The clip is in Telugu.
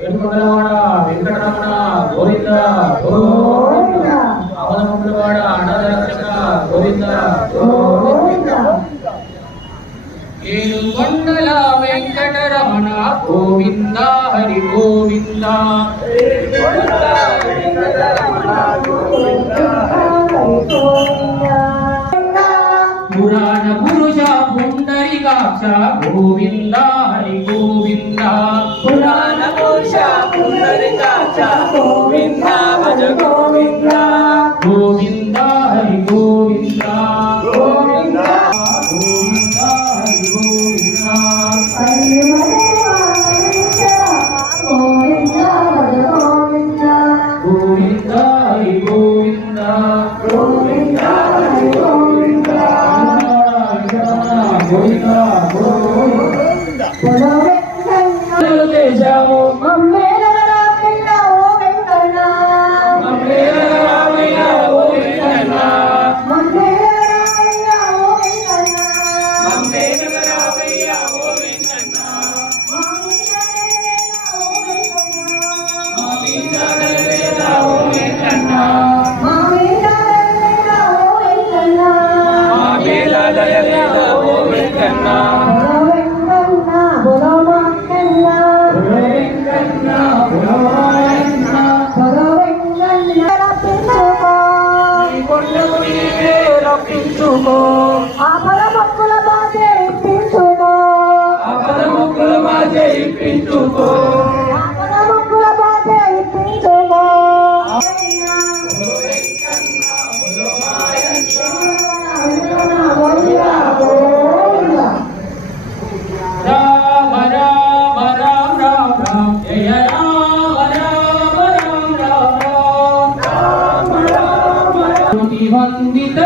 ఏడుకొండలవాడ వెంకటరమణ గోవింద గోవింద అవనములవాడ అనాథరక్షక గోవింద గోవింద ఏడుకొండల వెంకటరమణ గోవింద హరి గోవింద పురాణ పురుష పుండరీకాక్ష గోవింద హరి గోవింద పురాణ పురుష పుండరీకాక్ష గోవింద భజ గోవింద గోవింద హరి గోవింద గోవింద గోవింద హరి గోవింద గోవింద హరి గోవింద గోవింద హరి గోవింద గోవింద గోవింద దేశము ఆపద మొక్కుల బాధే ఇప్పించుకో రామ రామ రామ రామ రామ జయ రామ రామ రామ రామ రామ రామ వందిత